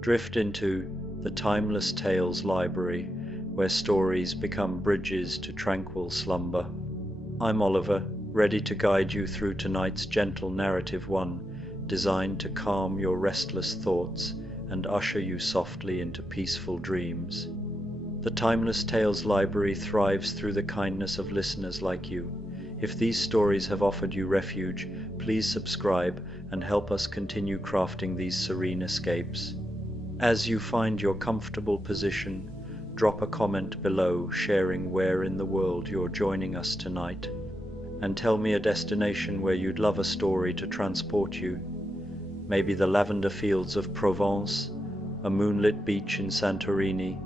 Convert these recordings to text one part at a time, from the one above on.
Drift into the Timeless Tales Library, where stories become bridges to tranquil slumber. I'm Oliver, ready to guide you through tonight's gentle narrative, one designed to calm your restless thoughts and usher you softly into peaceful dreams. The Timeless Tales Library thrives through the kindness of listeners like you. If these stories have offered you refuge, please subscribe and help us continue crafting these serene escapes. As you find your comfortable position, drop a comment below sharing where in the world you're joining us tonight, and tell me a destination where you'd love a story to transport you. Maybe the lavender fields of Provence, a moonlit beach in Santorini,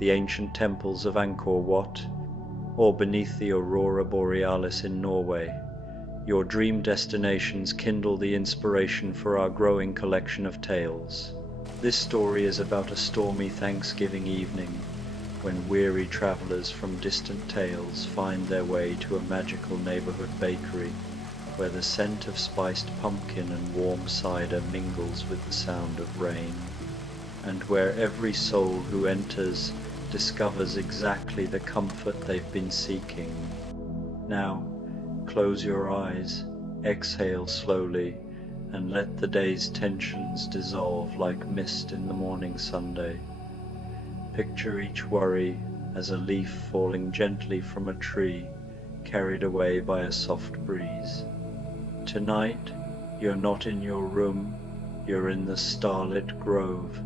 the ancient temples of Angkor Wat, or beneath the aurora borealis in Norway. Your dream destinations kindle the inspiration for our growing collection of tales. This story is about a stormy Thanksgiving evening when weary travelers from distant tales find their way to a magical neighborhood bakery where the scent of spiced pumpkin and warm cider mingles with the sound of rain, and where every soul who enters discovers exactly the comfort they've been seeking. Now, close your eyes, exhale slowly, and let the day's tensions dissolve like mist in the morning Sunday. Picture each worry as a leaf falling gently from a tree, carried away by a soft breeze. Tonight, you're not in your room, you're in the starlit grove,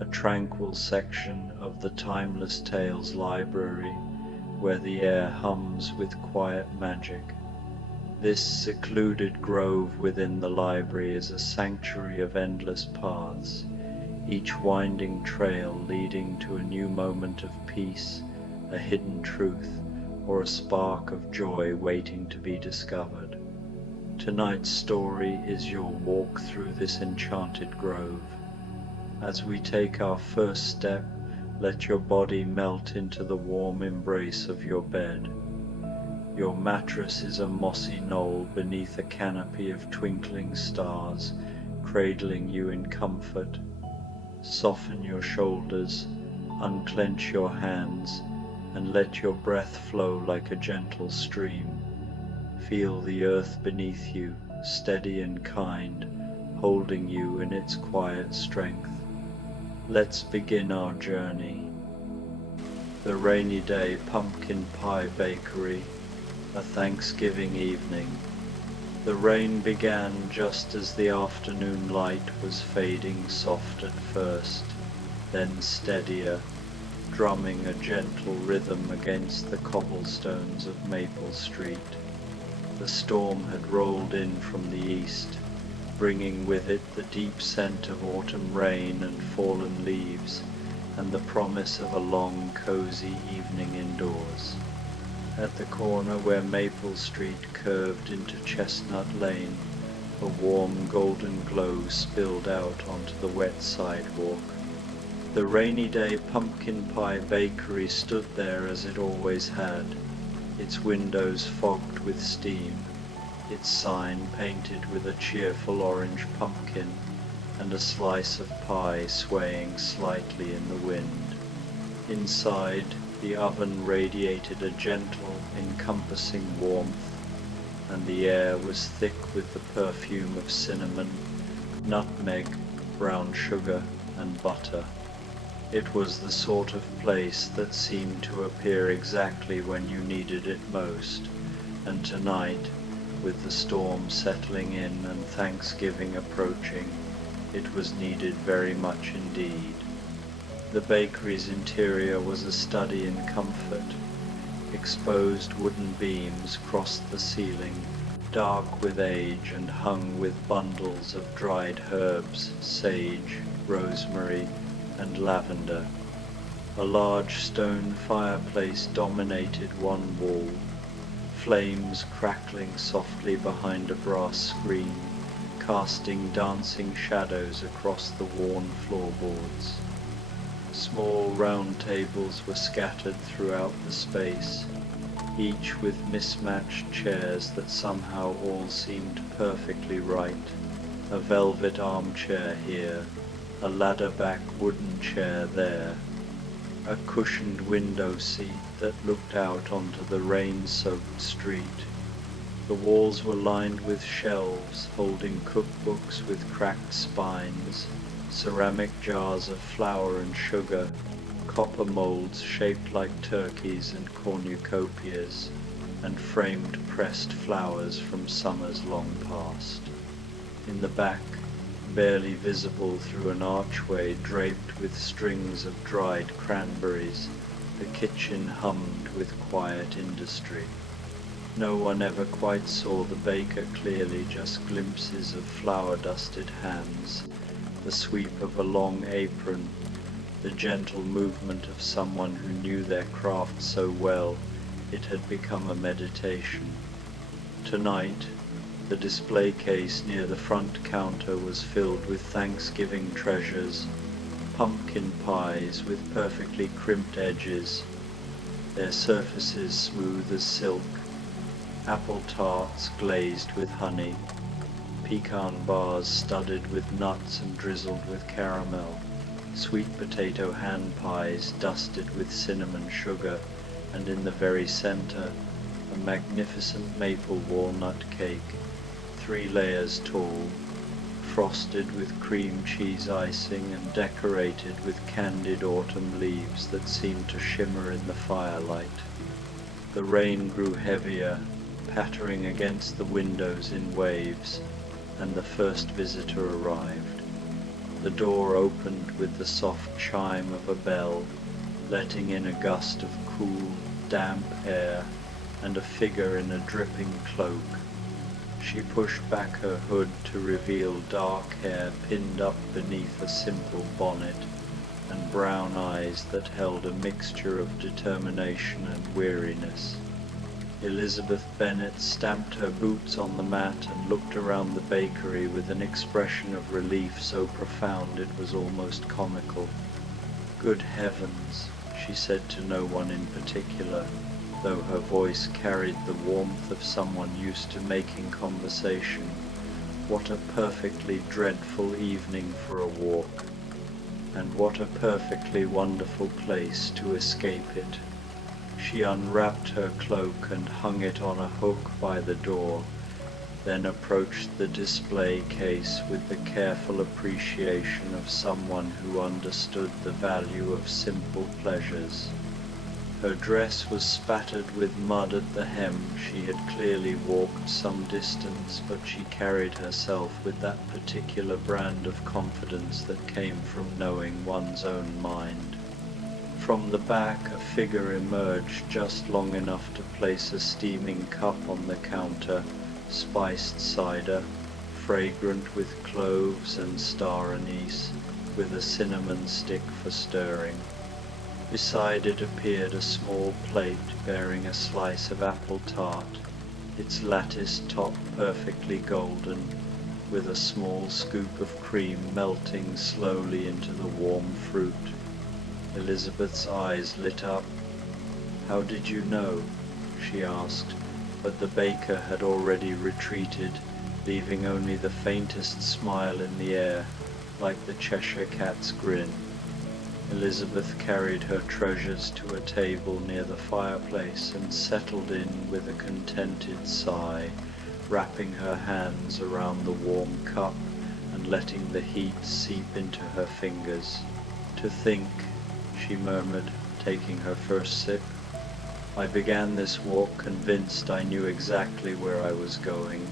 a tranquil section of the Timeless Tales Library, where the air hums with quiet magic. This secluded grove within the library is a sanctuary of endless paths, each winding trail leading to a new moment of peace, a hidden truth, or a spark of joy waiting to be discovered. Tonight's story is your walk through this enchanted grove. As we take our first step, let your body melt into the warm embrace of your bed. Your mattress is a mossy knoll beneath a canopy of twinkling stars, cradling you in comfort. Soften your shoulders, unclench your hands, and let your breath flow like a gentle stream. Feel the earth beneath you, steady and kind, holding you in its quiet strength. Let's begin our journey. The Rainy Day Pumpkin Pie Bakery, a Thanksgiving evening. The rain began just as the afternoon light was fading soft at first, then steadier, drumming a gentle rhythm against the cobblestones of Maple Street. The storm had rolled in from the east, bringing with it the deep scent of autumn rain and fallen leaves, and the promise of a long, cozy evening indoors. At the corner where Maple Street curved into Chestnut Lane, a warm golden glow spilled out onto the wet sidewalk. The Rainy Day Pumpkin Pie Bakery stood there as it always had, its windows fogged with steam, its sign painted with a cheerful orange pumpkin, and a slice of pie swaying slightly in the wind. Inside, the oven radiated a gentle, encompassing warmth, and the air was thick with the perfume of cinnamon, nutmeg, brown sugar, and butter. It was the sort of place that seemed to appear exactly when you needed it most, and tonight, with the storm settling in and Thanksgiving approaching, it was needed very much indeed. The bakery's interior was a study in comfort. Exposed wooden beams crossed the ceiling, dark with age and hung with bundles of dried herbs, sage, rosemary, and lavender. A large stone fireplace dominated one wall, flames crackling softly behind a brass screen, casting dancing shadows across the worn floorboards. Small round tables were scattered throughout the space, each with mismatched chairs that somehow all seemed perfectly right. A velvet armchair here, a ladder-back wooden chair there, a cushioned window seat that looked out onto the rain-soaked street. The walls were lined with shelves holding cookbooks with cracked spines, ceramic jars of flour and sugar, copper molds shaped like turkeys and cornucopias, and framed pressed flowers from summers long past. In the back, barely visible through an archway draped with strings of dried cranberries, the kitchen hummed with quiet industry. No one ever quite saw the baker clearly, just glimpses of flour-dusted hands, the sweep of a long apron, the gentle movement of someone who knew their craft so well it had become a meditation. Tonight, the display case near the front counter was filled with Thanksgiving treasures, pumpkin pies with perfectly crimped edges, their surfaces smooth as silk, apple tarts glazed with honey, pecan bars studded with nuts and drizzled with caramel, sweet potato hand pies dusted with cinnamon sugar, and in the very center, a magnificent maple walnut cake, 3 layers tall, frosted with cream cheese icing and decorated with candied autumn leaves that seemed to shimmer in the firelight. The rain grew heavier, pattering against the windows in waves, and the first visitor arrived. The door opened with the soft chime of a bell, letting in a gust of cool, damp air, and a figure in a dripping cloak. She pushed back her hood to reveal dark hair pinned up beneath a simple bonnet, and brown eyes that held a mixture of determination and weariness. Elizabeth Bennet stamped her boots on the mat and looked around the bakery with an expression of relief so profound it was almost comical. "Good heavens," she said to no one in particular, though her voice carried the warmth of someone used to making conversation. "What a perfectly dreadful evening for a walk, and what a perfectly wonderful place to escape it." She unwrapped her cloak and hung it on a hook by the door, then approached the display case with the careful appreciation of someone who understood the value of simple pleasures. Her dress was spattered with mud at the hem. She had clearly walked some distance, but she carried herself with that particular brand of confidence that came from knowing one's own mind. From the back, a figure emerged just long enough to place a steaming cup on the counter, spiced cider, fragrant with cloves and star anise, with a cinnamon stick for stirring. Beside it appeared a small plate bearing a slice of apple tart, its latticed top perfectly golden, with a small scoop of cream melting slowly into the warm fruit. Elizabeth's eyes lit up. "How did you know?" she asked, but the baker had already retreated, leaving only the faintest smile in the air, like the Cheshire Cat's grin. Elizabeth carried her treasures to a table near the fireplace and settled in with a contented sigh, wrapping her hands around the warm cup and letting the heat seep into her fingers. "To think," she murmured, taking her first sip, "I began this walk convinced I knew exactly where I was going.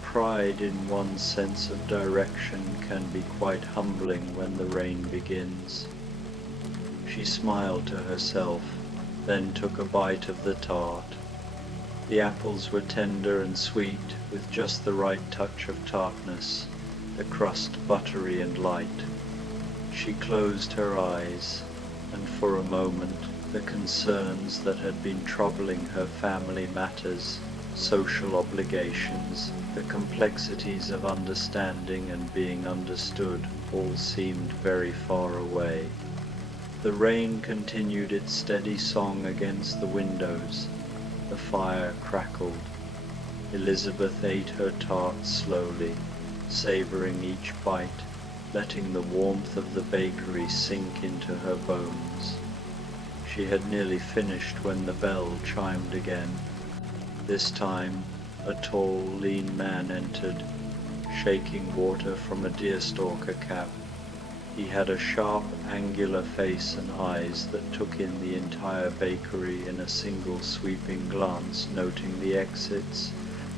Pride in one's sense of direction can be quite humbling when the rain begins." She smiled to herself, then took a bite of the tart. The apples were tender and sweet, with just the right touch of tartness, the crust buttery and light. She closed her eyes, and for a moment the concerns that had been troubling her, family matters, social obligations, the complexities of understanding and being understood, all seemed very far away. The rain continued its steady song against the windows. The fire crackled. Elizabeth ate her tart slowly, savoring each bite, letting the warmth of the bakery sink into her bones. She had nearly finished when the bell chimed again. This time, a tall, lean man entered, shaking water from a deerstalker cap. He had a sharp, angular face and eyes that took in the entire bakery in a single sweeping glance, noting the exits,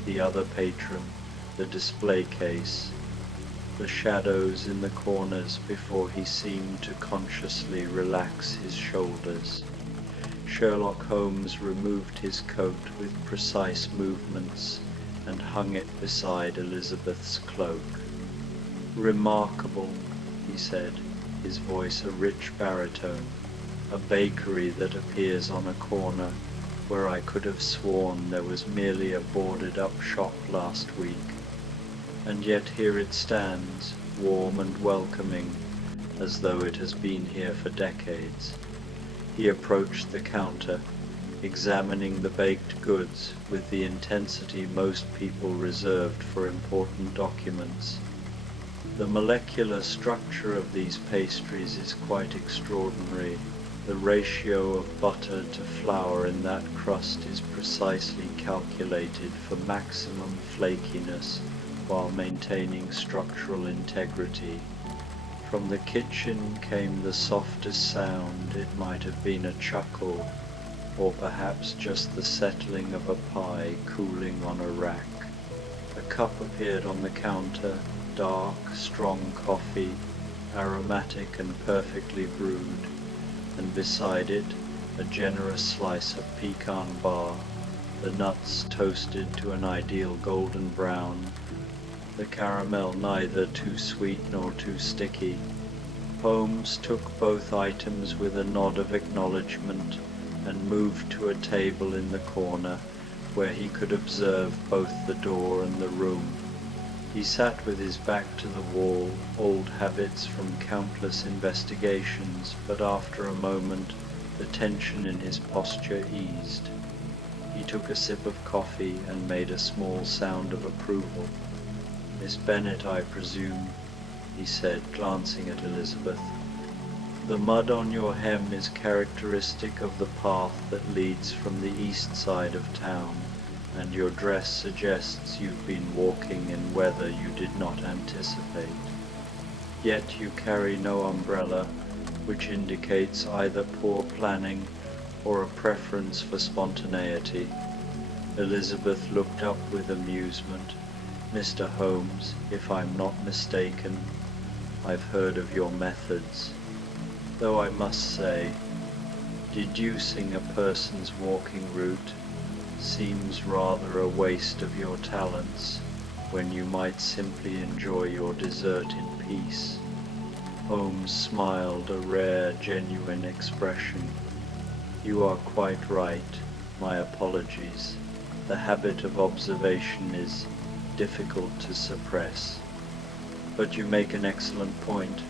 the other patron, the display case, the shadows in the corners before he seemed to consciously relax his shoulders. Sherlock Holmes removed his coat with precise movements and hung it beside Elizabeth's cloak. "Remarkable," he said, his voice a rich baritone. "A bakery that appears on a corner where I could have sworn there was merely a boarded-up shop last week. And yet here it stands, warm and welcoming, as though it has been here for decades." He approached the counter, examining the baked goods with the intensity most people reserved for important documents. "The molecular structure of these pastries is quite extraordinary. The ratio of butter to flour in that crust is precisely calculated for maximum flakiness while maintaining structural integrity." From the kitchen came the softest sound. It might have been a chuckle, or perhaps just the settling of a pie cooling on a rack. A cup appeared on the counter, dark, strong coffee, aromatic and perfectly brewed, and beside it a generous slice of pecan bar, the nuts toasted to an ideal golden brown, the caramel neither too sweet nor too sticky. Holmes took both items with a nod of acknowledgement and moved to a table in the corner where he could observe both the door and the room. He sat with his back to the wall, old habits from countless investigations, but after a moment the tension in his posture eased. He took a sip of coffee and made a small sound of approval. "Miss Bennet, I presume," he said, glancing at Elizabeth. "The mud on your hem is characteristic of the path that leads from the east side of town, and your dress suggests you've been walking in weather you did not anticipate. Yet you carry no umbrella, which indicates either poor planning or a preference for spontaneity." Elizabeth looked up with amusement. "Mr. Holmes, if I'm not mistaken, I've heard of your methods. Though I must say, deducing a person's walking route seems rather a waste of your talents when you might simply enjoy your dessert in peace." Holmes smiled a rare, genuine expression. "You are quite right. My apologies. The habit of observation is difficult to suppress. But you make an excellent point."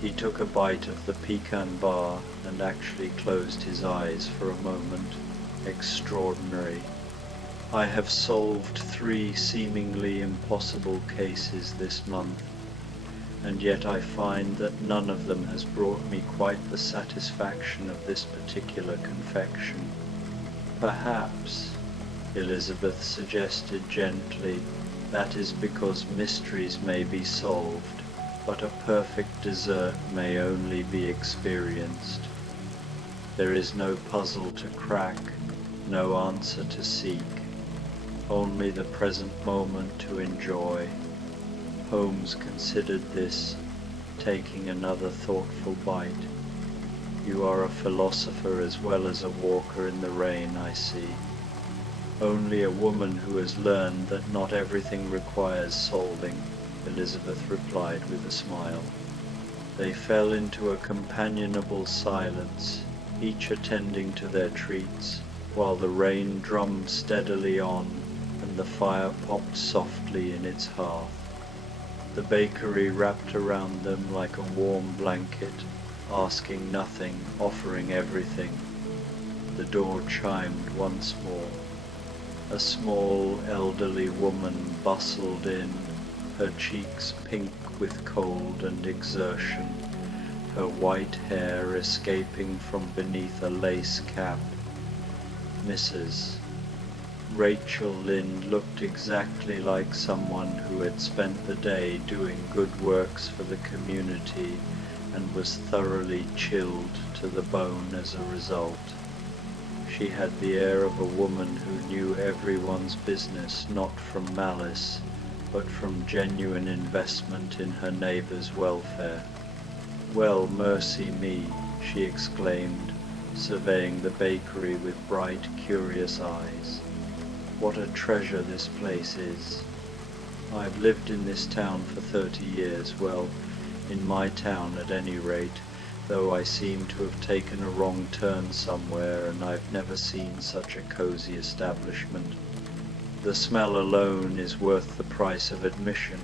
He took a bite of the pecan bar and actually closed his eyes for a moment. "Extraordinary. I have solved 3 seemingly impossible cases this month, and yet I find that none of them has brought me quite the satisfaction of this particular confection." "Perhaps," Elizabeth suggested gently, "that is because mysteries may be solved, but a perfect dessert may only be experienced. There is no puzzle to crack, no answer to seek, only the present moment to enjoy." Holmes considered this, taking another thoughtful bite. "You are a philosopher as well as a walker in the rain, I see." "Only a woman who has learned that not everything requires solving," Elizabeth replied with a smile. They fell into a companionable silence, each attending to their treats, while the rain drummed steadily on and the fire popped softly in its hearth. The bakery wrapped around them like a warm blanket, asking nothing, offering everything. The door chimed once more. A small elderly woman bustled in, her cheeks pink with cold and exertion, her white hair escaping from beneath a lace cap. Mrs. Rachel Lynde looked exactly like someone who had spent the day doing good works for the community and was thoroughly chilled to the bone as a result. She had the air of a woman who knew everyone's business not from malice, but from genuine investment in her neighbor's welfare. "Well, mercy me," she exclaimed, surveying the bakery with bright, curious eyes. "What a treasure this place is. I've lived in this town for 30 years, well, in my town at any rate, though I seem to have taken a wrong turn somewhere, and I've never seen such a cozy establishment. The smell alone is worth the price of admission,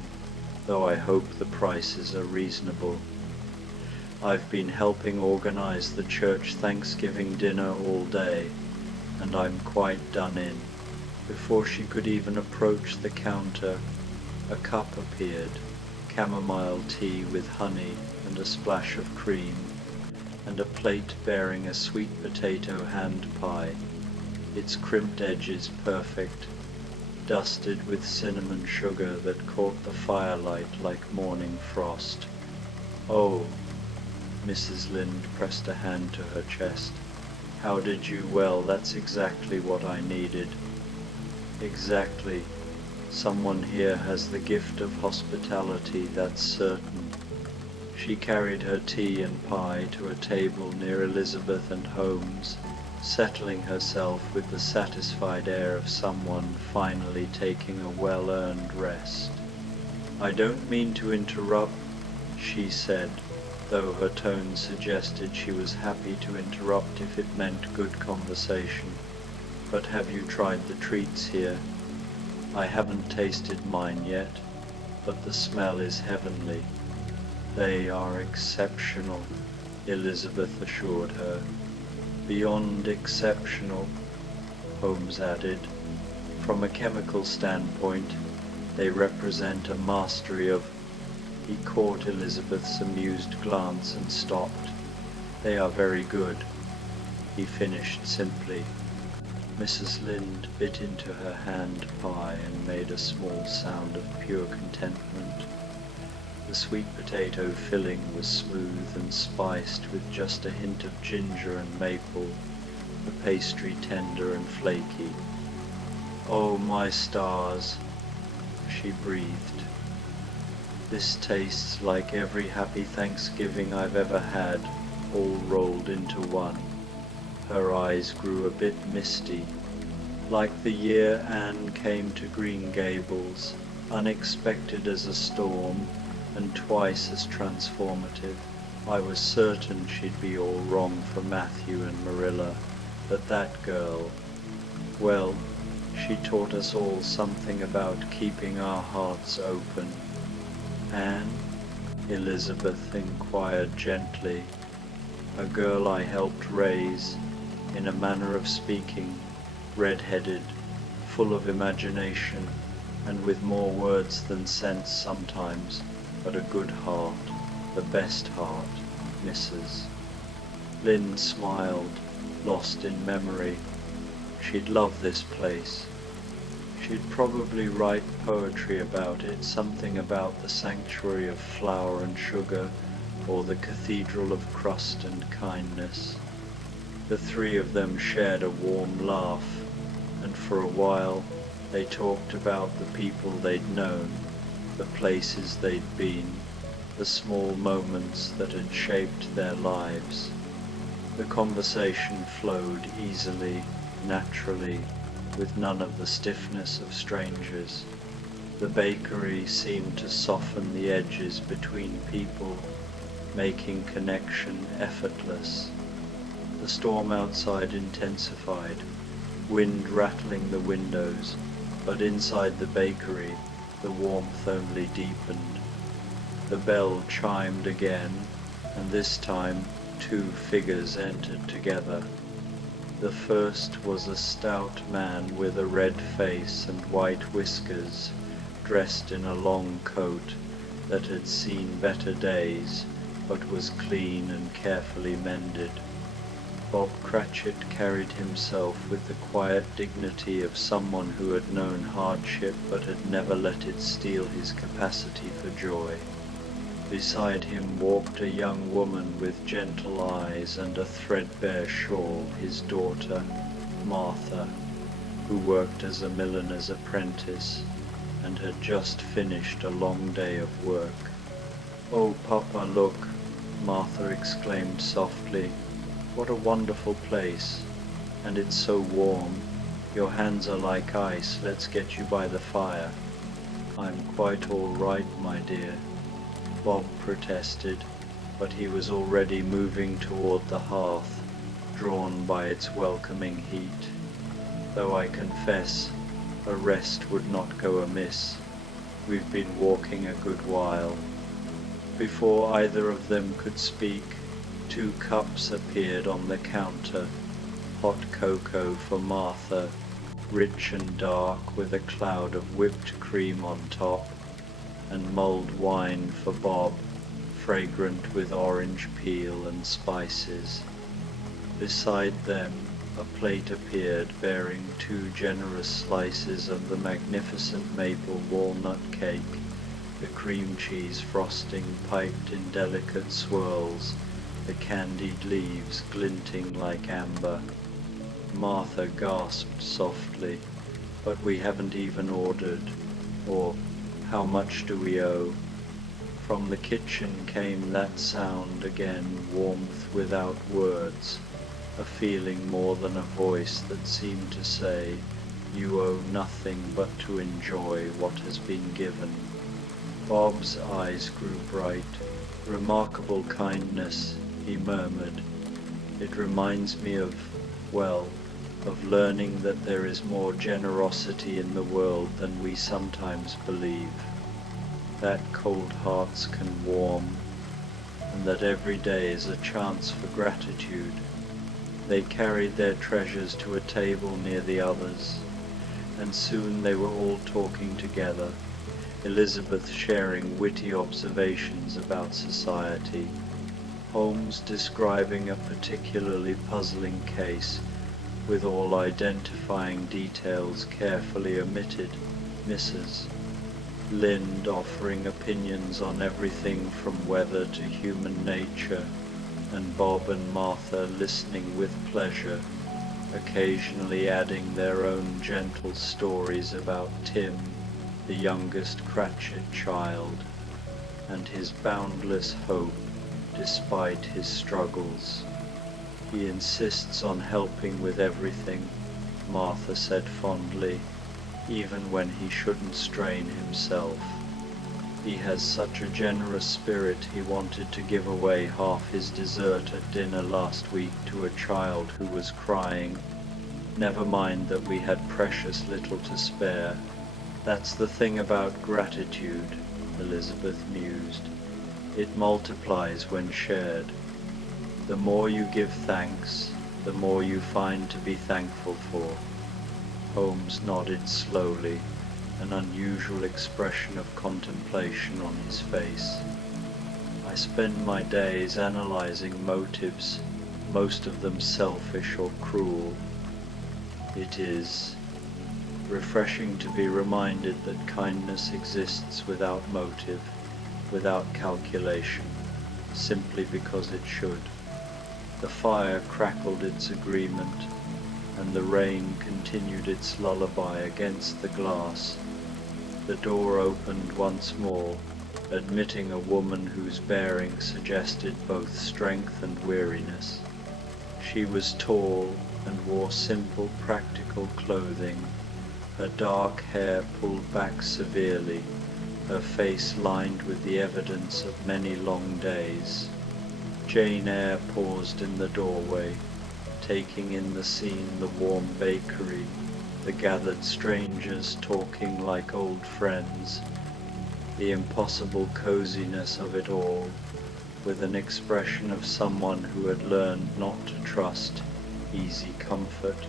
though I hope the prices are reasonable. I've been helping organize the church Thanksgiving dinner all day, and I'm quite done in." Before she could even approach the counter, a cup appeared, chamomile tea with honey and a splash of cream, and a plate bearing a sweet potato hand pie, its crimped edges perfect, dusted with cinnamon sugar that caught the firelight like morning frost. "Oh," Mrs. Lynde pressed a hand to her chest. "How did you? Well, that's exactly what I needed." "Exactly. Someone here has the gift of hospitality, that's certain." She carried her tea and pie to a table near Elizabeth and Holmes, settling herself with the satisfied air of someone finally taking a well-earned rest. "I don't mean to interrupt," she said, though her tone suggested she was happy to interrupt if it meant good conversation. "But have you tried the treats here? I haven't tasted mine yet, but the smell is heavenly." "They are exceptional," Elizabeth assured her. "Beyond exceptional," Holmes added. "From a chemical standpoint, they represent a mastery of—" He caught Elizabeth's amused glance and stopped. "They are very good," he finished simply. Mrs. Lynde bit into her hand pie and made a small sound of pure contentment. The sweet potato filling was smooth and spiced with just a hint of ginger and maple, the pastry tender and flaky. "Oh, my stars," she breathed. "This tastes like every happy Thanksgiving I've ever had, all rolled into one." Her eyes grew a bit misty. "Like the year Anne came to Green Gables, unexpected as a storm, and twice as transformative. I was certain she'd be all wrong for Matthew and Marilla, but that girl, well, she taught us all something about keeping our hearts open." "Anne?" Elizabeth inquired gently. "A girl I helped raise, in a manner of speaking, red-headed, full of imagination, and with more words than sense sometimes, but a good heart, the best heart, Mrs." Lynde smiled, lost in memory. She'd love this place. She'd probably write poetry about it, something about the sanctuary of flour and sugar, or the cathedral of crust and kindness. The three of them shared a warm laugh, and for a while they talked about the people they'd known, the places they'd been, the small moments that had shaped their lives. The conversation flowed easily, naturally, with none of the stiffness of strangers. The bakery seemed to soften the edges between people, making connection effortless. The storm outside intensified, wind rattling the windows, but inside the bakery the warmth only deepened. The bell chimed again, and this time 2 figures entered together. The first was a stout man with a red face and white whiskers, dressed in a long coat that had seen better days, but was clean and carefully mended. Bob Cratchit carried himself with the quiet dignity of someone who had known hardship but had never let it steal his capacity for joy. Beside him walked a young woman with gentle eyes and a threadbare shawl, his daughter, Martha, who worked as a milliner's apprentice and had just finished a long day of work. "Oh, Papa, look," Martha exclaimed softly. "What a wonderful place, and it's so warm. Your hands are like ice. Let's get you by the fire." "I'm quite all right, my dear," Bob protested, but he was already moving toward the hearth, drawn by its welcoming heat. "Though I confess, a rest would not go amiss. We've been walking a good while." Before either of them could speak, 2 cups appeared on the counter, hot cocoa for Martha, rich and dark with a cloud of whipped cream on top, and mulled wine for Bob, fragrant with orange peel and spices. Beside them, a plate appeared bearing 2 generous slices of the magnificent maple walnut cake, the cream cheese frosting piped in delicate swirls, the candied leaves glinting like amber. Martha gasped softly, "But we haven't even ordered," or "How much do we owe?" From the kitchen came that sound again, warmth without words, a feeling more than a voice that seemed to say, "You owe nothing but to enjoy what has been given." Bob's eyes grew bright. "Remarkable kindness," he murmured. "It reminds me of learning that there is more generosity in the world than we sometimes believe, that cold hearts can warm, and that every day is a chance for gratitude." They carried their treasures to a table near the others, and soon they were all talking together, Elizabeth sharing witty observations about society, Holmes describing a particularly puzzling case, with all identifying details carefully omitted, Mrs. Lind offering opinions on everything from weather to human nature, and Bob and Martha listening with pleasure, occasionally adding their own gentle stories about Tim, the youngest Cratchit child, and his boundless hope despite his struggles. "He insists on helping with everything," Martha said fondly, "even when he shouldn't strain himself. He has such a generous spirit he wanted to give away half his dessert at dinner last week to a child who was crying. Never mind that we had precious little to spare. That's the thing about gratitude," Elizabeth mused. "It multiplies when shared. The more you give thanks, the more you find to be thankful for." Holmes nodded slowly, an unusual expression of contemplation on his face. "I spend my days analyzing motives, most of them selfish or cruel. It is refreshing to be reminded that kindness exists without motive, without calculation, simply because it should." The fire crackled its agreement, and the rain continued its lullaby against the glass. The door opened once more, admitting a woman whose bearing suggested both strength and weariness. She was tall and wore simple, practical clothing, her dark hair pulled back severely, her face lined with the evidence of many long days. Jane Eyre paused in the doorway, taking in the scene, the warm bakery, the gathered strangers talking like old friends, the impossible coziness of it all, with an expression of someone who had learned not to trust easy comfort,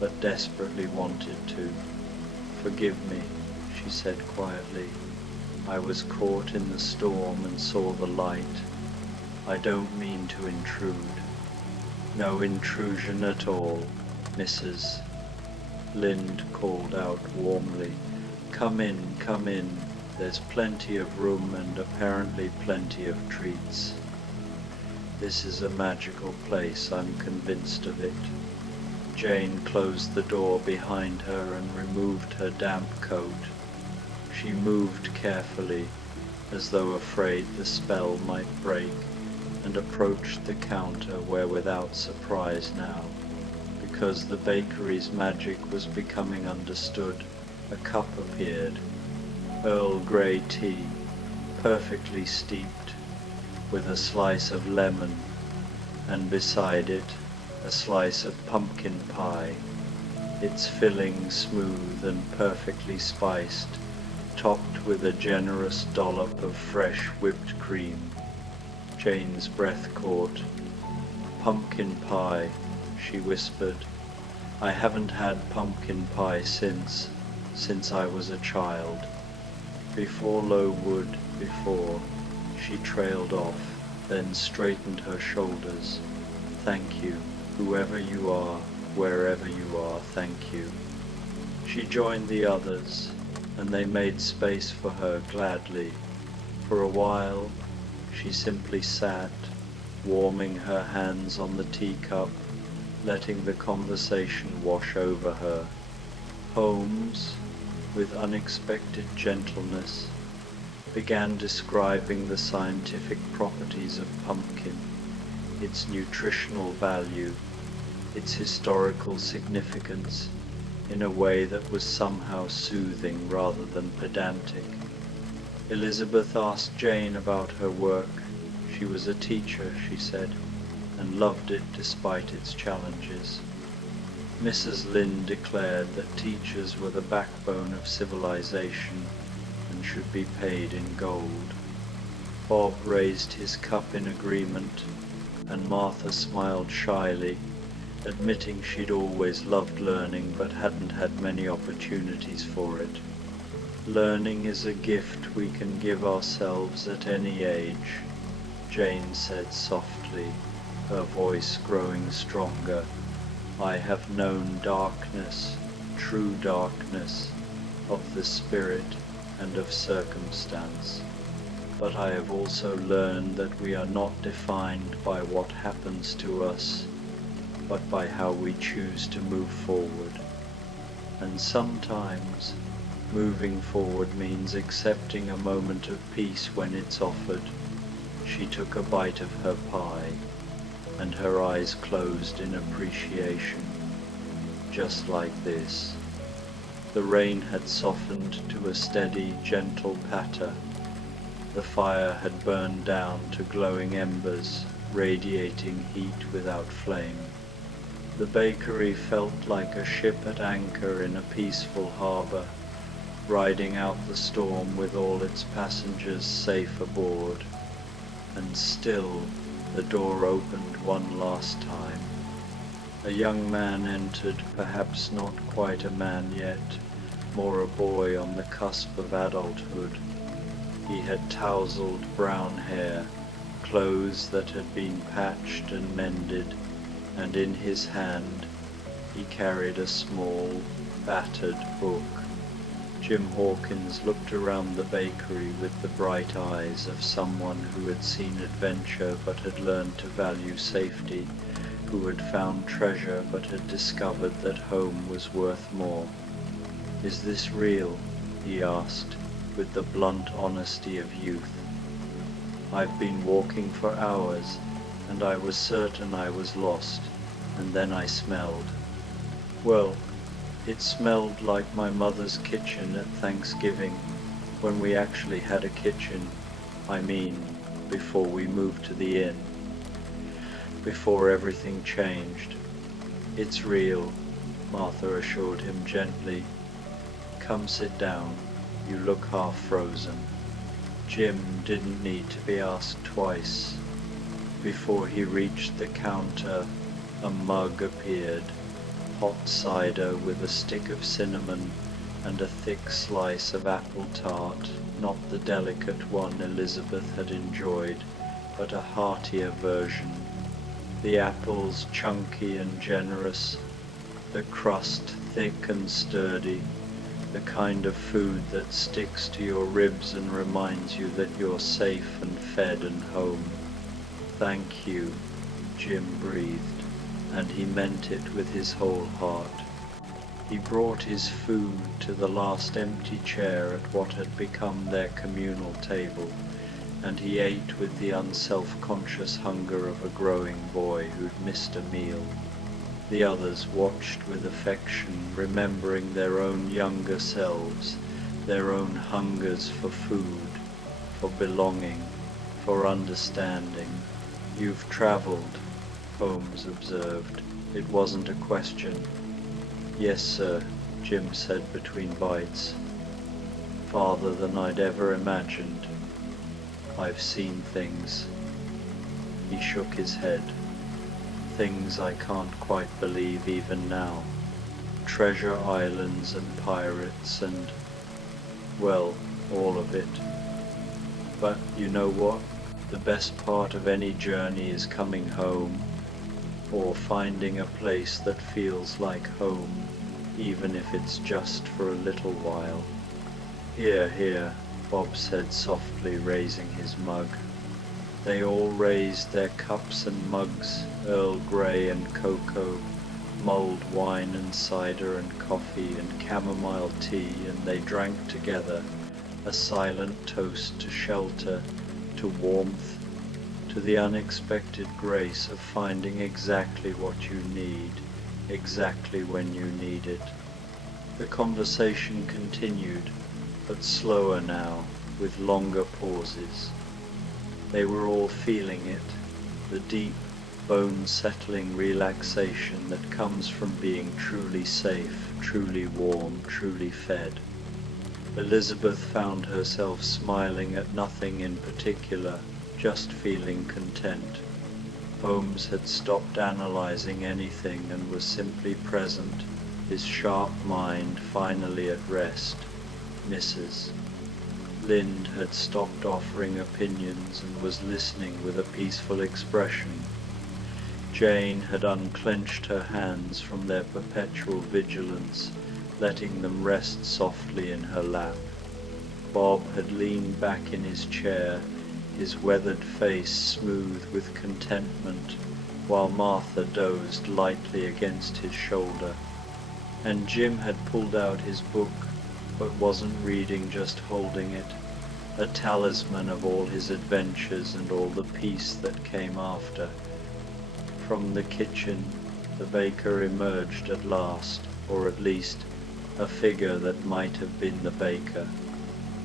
but desperately wanted to. "Forgive me," she said quietly. I was caught in the storm and saw the light. I don't mean to intrude. No intrusion at all, Mrs. Lind called out warmly. Come in, there's plenty of room and apparently plenty of treats. This is a magical place, I'm convinced of it. Jane closed the door behind her and removed her damp coat. She moved carefully, as though afraid the spell might break, and approached the counter where, without surprise now, because the bakery's magic was becoming understood, a cup appeared. Earl Grey tea, perfectly steeped, with a slice of lemon, and beside it a slice of pumpkin pie, its filling smooth and perfectly spiced, topped with a generous dollop of fresh whipped cream. Jane's breath caught. Pumpkin pie, she whispered. I haven't had pumpkin pie since I was a child. Before Lowood, before, she trailed off, then straightened her shoulders. Thank you, whoever you are, wherever you are, thank you. She joined the others, and they made space for her gladly. For a while, she simply sat, warming her hands on the teacup, letting the conversation wash over her. Holmes, with unexpected gentleness, began describing the scientific properties of pumpkin, its nutritional value, its historical significance, in a way that was somehow soothing rather than pedantic. Elizabeth asked Jane about her work. She was a teacher, she said, and loved it despite its challenges. Mrs. Lind declared that teachers were the backbone of civilization and should be paid in gold. Bob raised his cup in agreement, and Martha smiled shyly, admitting she'd always loved learning but hadn't had many opportunities for it. Learning is a gift we can give ourselves at any age, Jane said softly, her voice growing stronger. I have known darkness, true darkness, of the spirit and of circumstance, but I have also learned that we are not defined by what happens to us, but by how we choose to move forward. And sometimes moving forward means accepting a moment of peace when it's offered. She took a bite of her pie, and her eyes closed in appreciation. Just like this. The rain had softened to a steady, gentle patter. The fire had burned down to glowing embers, radiating heat without flame. The bakery felt like a ship at anchor in a peaceful harbor, riding out the storm with all its passengers safe aboard. And still, the door opened one last time. A young man entered, perhaps not quite a man yet, more a boy on the cusp of adulthood. He had tousled brown hair, clothes that had been patched and mended, and in his hand he carried a small, battered book. Jim Hawkins looked around the bakery with the bright eyes of someone who had seen adventure but had learned to value safety, who had found treasure but had discovered that home was worth more. Is this real? He asked, with the blunt honesty of youth. I've been walking for hours, and I was certain I was lost, and then I smelled. Well, it smelled like my mother's kitchen at Thanksgiving, when we actually had a kitchen. I mean, before we moved to the inn. Before everything changed. It's real, Martha assured him gently. Come sit down. You look half frozen. Jim didn't need to be asked twice. Before he reached the counter, a mug appeared. Hot cider with a stick of cinnamon and a thick slice of apple tart. not the delicate one Elizabeth had enjoyed, but a heartier version. The apples chunky and generous, the crust thick and sturdy, the kind of food that sticks to your ribs and reminds you that you're safe and fed and home. "Thank you," Jim breathed, and he meant it with his whole heart. He brought his food to the last empty chair at what had become their communal table, and he ate with the unself-conscious hunger of a growing boy who'd missed a meal. The others watched with affection, remembering their own younger selves, their own hungers for food, for belonging, for understanding. "You've traveled," Holmes observed. It wasn't a question. "Yes, sir," Jim said between bites. "Farther than I'd ever imagined. I've seen things." He shook his head. "Things I can't quite believe even now. Treasure islands and pirates and, well, all of it. But you know what? The best part of any journey is coming home, or finding a place that feels like home, even if it's just for a little while." "Here, here," Bob said softly, raising his mug. They all raised their cups and mugs, Earl Grey and cocoa, mulled wine and cider and coffee and chamomile tea, and they drank together, a silent toast to shelter, to warmth, to the unexpected grace of finding exactly what you need, exactly when you need it. The conversation continued, but slower now, with longer pauses. They were all feeling it, the deep, bone-settling relaxation that comes from being truly safe, truly warm, truly fed. Elizabeth found herself smiling at nothing in particular, just feeling content. Holmes had stopped analyzing anything and was simply present, his sharp mind finally at rest. Mrs. Lind had stopped offering opinions and was listening with a peaceful expression. Jane had unclenched her hands from their perpetual vigilance, letting them rest softly in her lap. Bob had leaned back in his chair, his weathered face smooth with contentment, while Martha dozed lightly against his shoulder. And Jim had pulled out his book, but wasn't reading, just holding it, a talisman of all his adventures and all the peace that came after. From the kitchen, the baker emerged at last, or at least a figure that might have been the baker.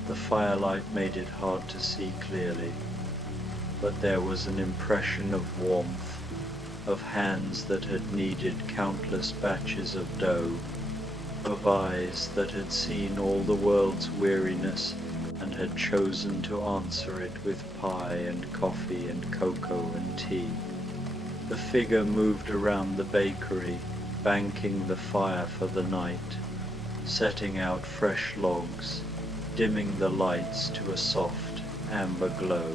The firelight made it hard to see clearly, but there was an impression of warmth, of hands that had kneaded countless batches of dough, of eyes that had seen all the world's weariness and had chosen to answer it with pie and coffee and cocoa and tea. The figure moved around the bakery, banking the fire for the night, setting out fresh logs, dimming the lights to a soft amber glow.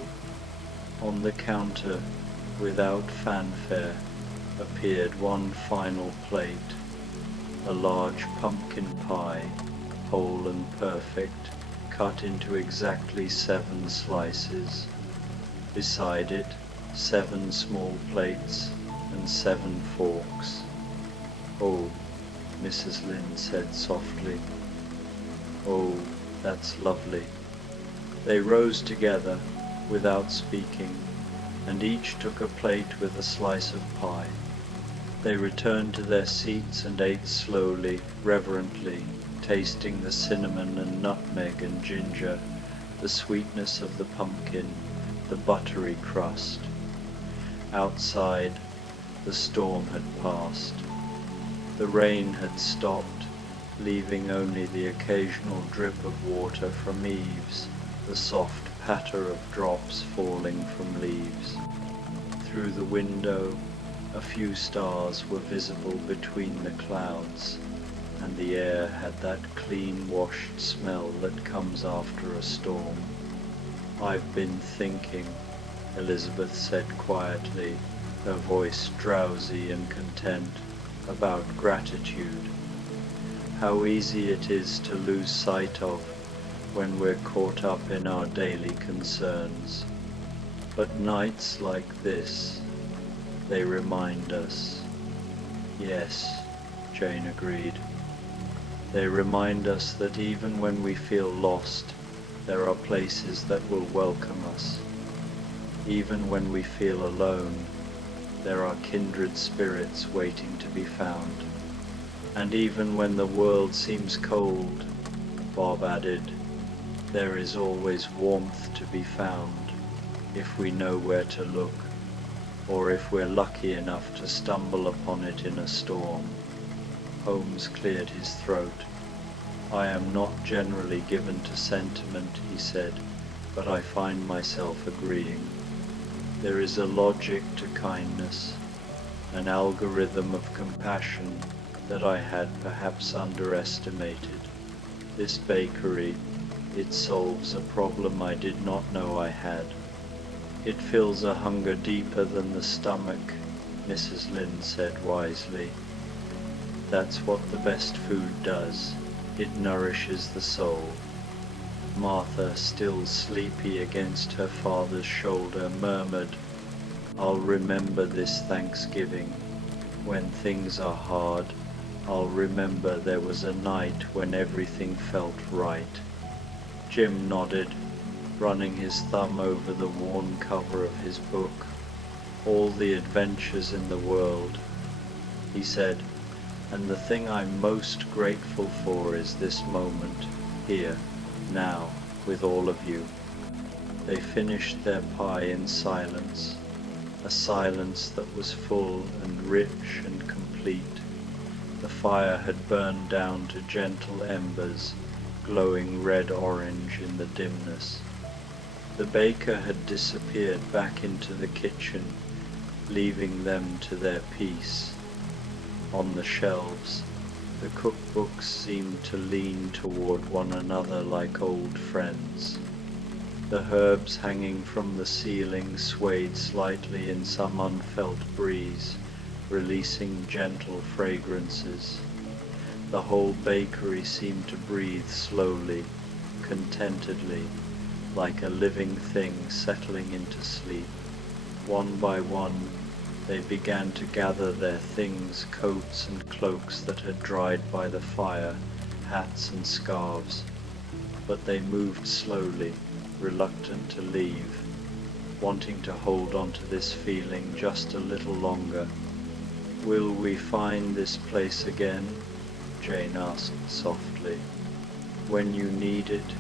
On the counter, without fanfare, appeared one final plate, a large pumpkin pie, whole and perfect, cut into exactly 7 slices. Beside it, 7 small plates and 7 forks. "Oh," Mrs. Lind said softly. "Oh, that's lovely." They rose together, without speaking, and each took a plate with a slice of pie. They returned to their seats and ate slowly, reverently, tasting the cinnamon and nutmeg and ginger, the sweetness of the pumpkin, the buttery crust. Outside, the storm had passed. The rain had stopped, leaving only the occasional drip of water from eaves, the soft patter of drops falling from leaves. Through the window, a few stars were visible between the clouds. and the air had that clean-washed smell that comes after a storm. "I've been thinking," Elizabeth said quietly, her voice drowsy and content, "about gratitude. How easy it is to lose sight of when we're caught up in our daily concerns. But nights like this, they remind us." "Yes," Jane agreed. "They remind us that even when we feel lost, there are places that will welcome us. Even when we feel alone, there are kindred spirits waiting to be found. And even when the world seems cold," Bob added, "there is always warmth to be found if we know where to look, or if we're lucky enough to stumble upon it in a storm." Holmes cleared his throat. "I am not generally given to sentiment," he said, "but I find myself agreeing. There is a logic to kindness, an algorithm of compassion that I had perhaps underestimated. This bakery, it solves a problem I did not know I had. It fills a hunger deeper than the stomach," Mrs. Lynde said wisely. "That's what the best food does. It nourishes the soul." Martha, still sleepy against her father's shoulder, murmured, "I'll remember this Thanksgiving. When things are hard, I'll remember there was a night when everything felt right." Jim nodded, running his thumb over the worn cover of his book. "All the adventures in the world," he said, "and the thing I'm most grateful for is this moment, here, now, with all of you." They finished their pie in silence, a silence that was full and rich and complete. The fire had burned down to gentle embers, glowing red-orange in the dimness. The baker had disappeared back into the kitchen, leaving them to their peace. On the shelves, the cookbooks seemed to lean toward one another like old friends. The herbs hanging from the ceiling swayed slightly in some unfelt breeze, releasing gentle fragrances. The whole bakery seemed to breathe slowly, contentedly, like a living thing settling into sleep. One by one, they began to gather their things, coats and cloaks that had dried by the fire, hats and scarves. But they moved slowly, reluctant to leave, wanting to hold on to this feeling just a little longer. "Will we find this place again?" Jane asked softly. "When you need it,"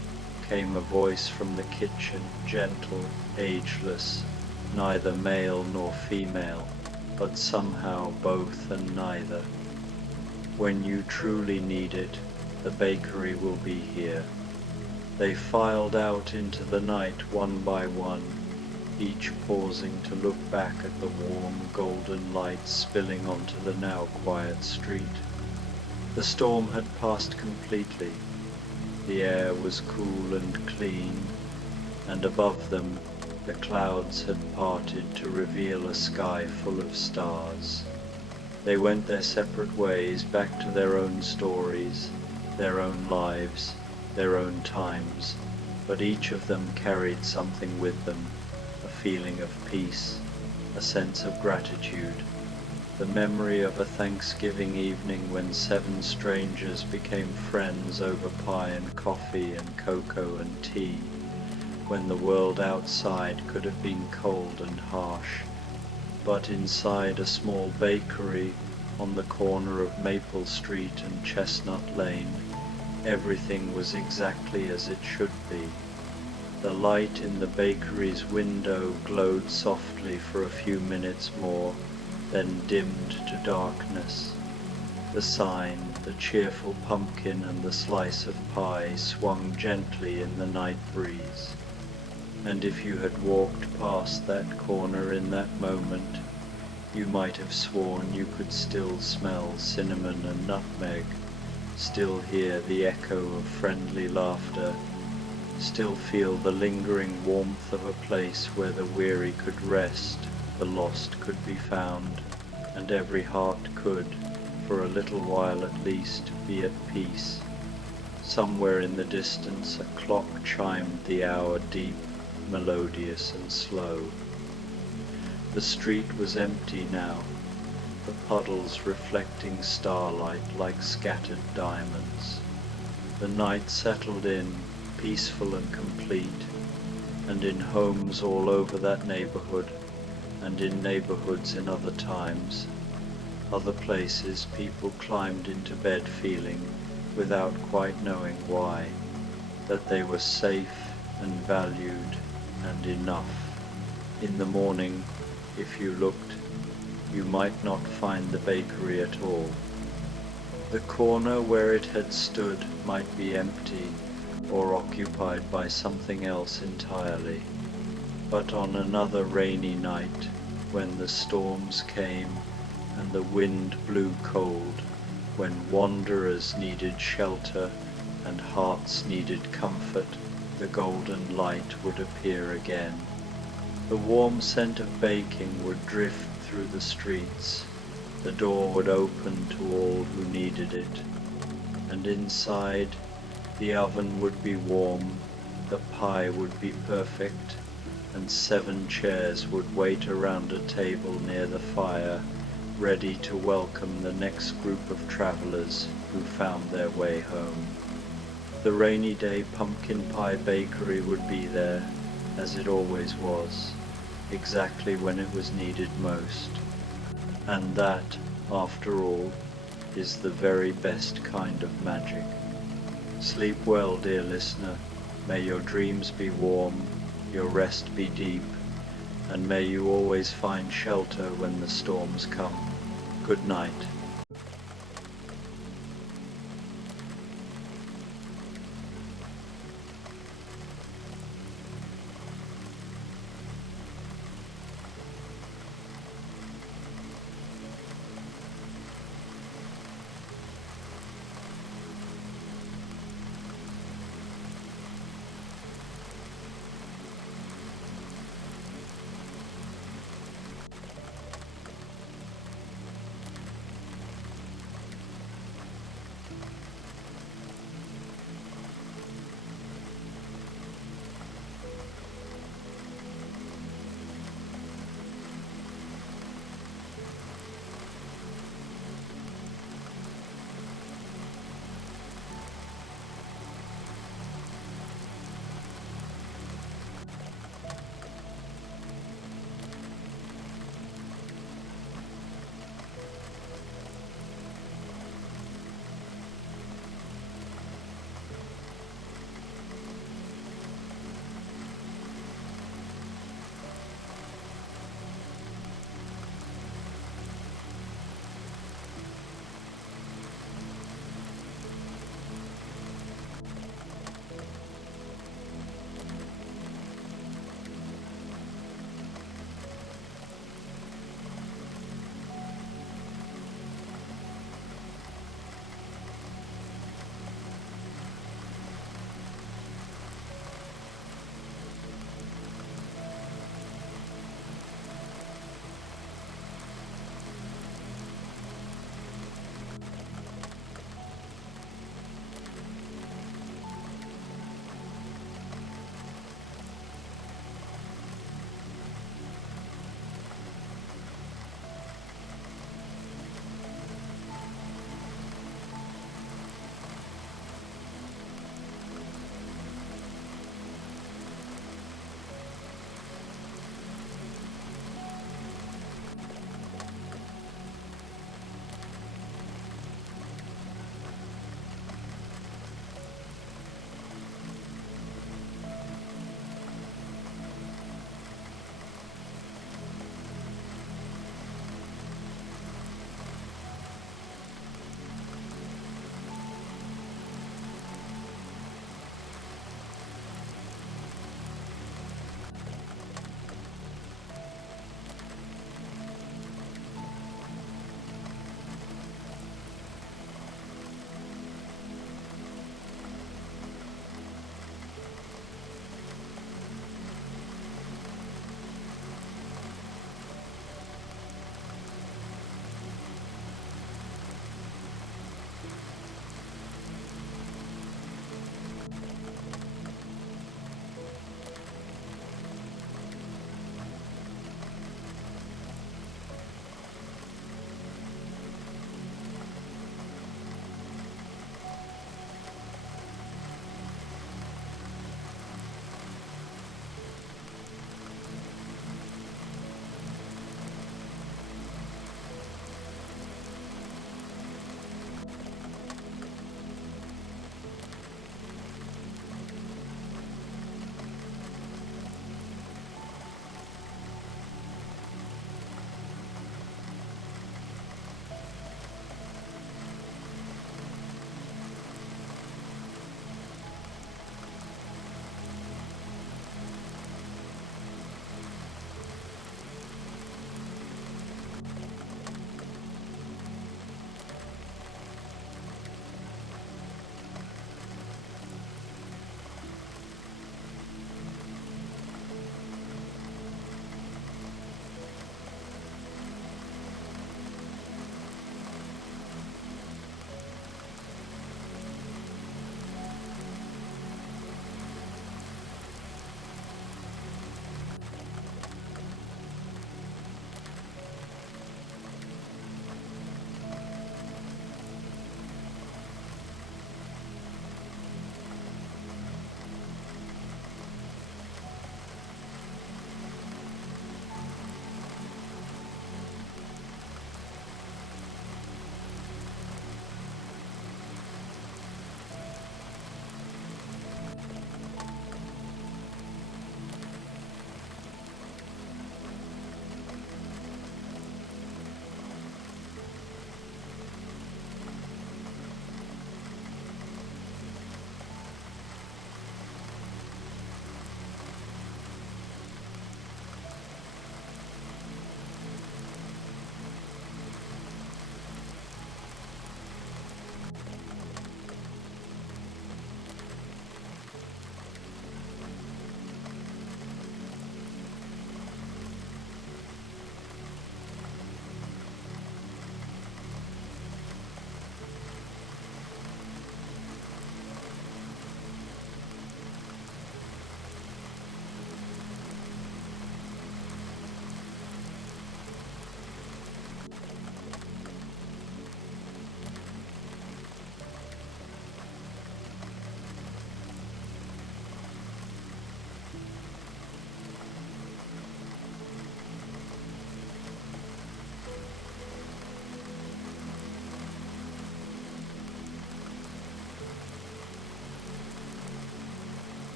came a voice from the kitchen, gentle, ageless, neither male nor female, but somehow both and neither. "When you truly need it, the bakery will be here." They filed out into the night one by one, each pausing to look back at the warm golden light spilling onto the now quiet street. The storm had passed completely. The air was cool and clean, and above them the clouds had parted to reveal a sky full of stars. They went their separate ways back to their own stories, their own lives, their own times, but each of them carried something with them, a feeling of peace, a sense of gratitude, the memory of a Thanksgiving evening when 7 strangers became friends over pie and coffee and cocoa and tea, when the world outside could have been cold and harsh, but inside a small bakery on the corner of Maple Street and Chestnut Lane, everything was exactly as it should be. The light in the bakery's window glowed softly for a few minutes more, then dimmed to darkness. The sign, the cheerful pumpkin and the slice of pie swung gently in the night breeze. And if you had walked past that corner in that moment, you might have sworn you could still smell cinnamon and nutmeg, still hear the echo of friendly laughter, still feel the lingering warmth of a place where the weary could rest, the lost could be found, and every heart could, for a little while at least, be at peace. Somewhere in the distance a clock chimed the hour deep, melodious and slow. The street was empty now, the puddles reflecting starlight like scattered diamonds. The night settled in, peaceful and complete, and in homes all over that neighborhood, and in neighborhoods in other times, other places, people climbed into bed feeling, without quite knowing why, that they were safe and valued and enough. In the morning, if you looked, you might not find the bakery at all. The corner where it had stood might be empty or occupied by something else entirely. But on another rainy night, when the storms came and the wind blew cold, when wanderers needed shelter and hearts needed comfort, the golden light would appear again. The warm scent of baking would drift through the streets, the door would open to all who needed it, and inside the oven would be warm, the pie would be perfect, and 7 chairs would wait around a table near the fire, ready to welcome the next group of travelers who found their way home. The rainy day pumpkin pie bakery would be there, as it always was, exactly when it was needed most. And that, after all, is the very best kind of magic. Sleep well, dear listener. May your dreams be warm, your rest be deep, and may you always find shelter when the storms come. Good night.